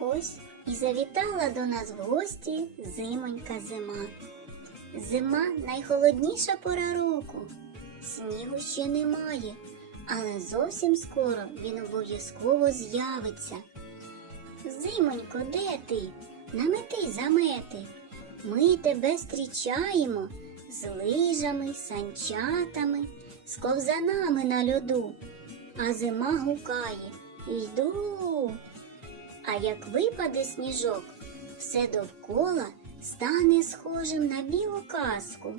Ось і завітала до нас в гості зимонька зима. Зима найхолодніша пора року. Снігу ще немає, але зовсім скоро він обов'язково з'явиться. Зимонько, де ти? Намети замети. Ми тебе зустрічаємо з лижами, санчатами, з ковзанами на льоду. А зима гукає Йду. А як випаде сніжок, все довкола стане схожим на білу казку.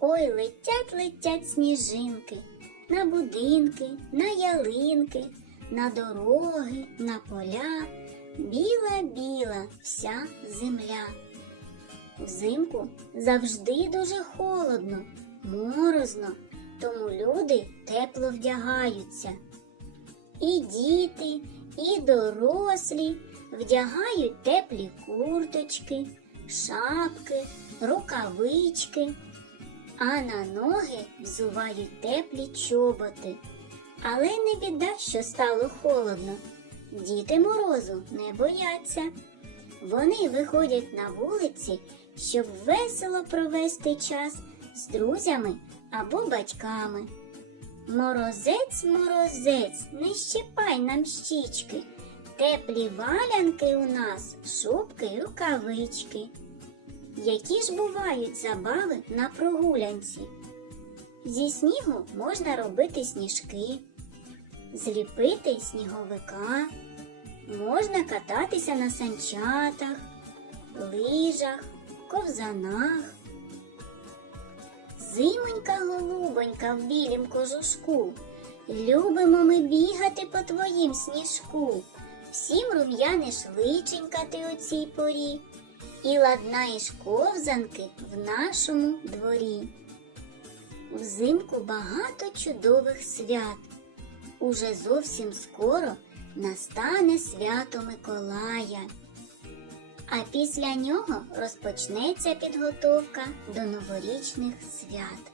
Ой, летять, летять сніжинки на будинки, на ялинки, на дороги, на поля. Біла, біла вся земля. Взимку завжди дуже холодно, морозно, тому люди тепло вдягаються. І діти, і дорослі вдягають теплі курточки, шапки, рукавички, а на ноги взувають теплі чоботи. Але не біда, що стало холодно. Діти морозу не бояться. Вони виходять на вулиці, щоб весело провести час з друзями або батьками. Морозець, морозець, не щипай нам щічки. Теплі валянки у нас, шубки й рукавички. Які ж бувають забави на прогулянці? Зі снігу можна робити сніжки, зліпити сніговика, можна кататися на санчатах, лижах, ковзанах. Зимонька голубонька в білім кожушку. Любимо ми бігати по твоїм сніжку. Всім рум'яниш личенька ти у цій порі, і ладнаєш ковзанки в нашому дворі. Взимку багато чудових свят. Уже зовсім скоро настане свято Миколая. А після нього розпочнеться підготовка до новорічних свят.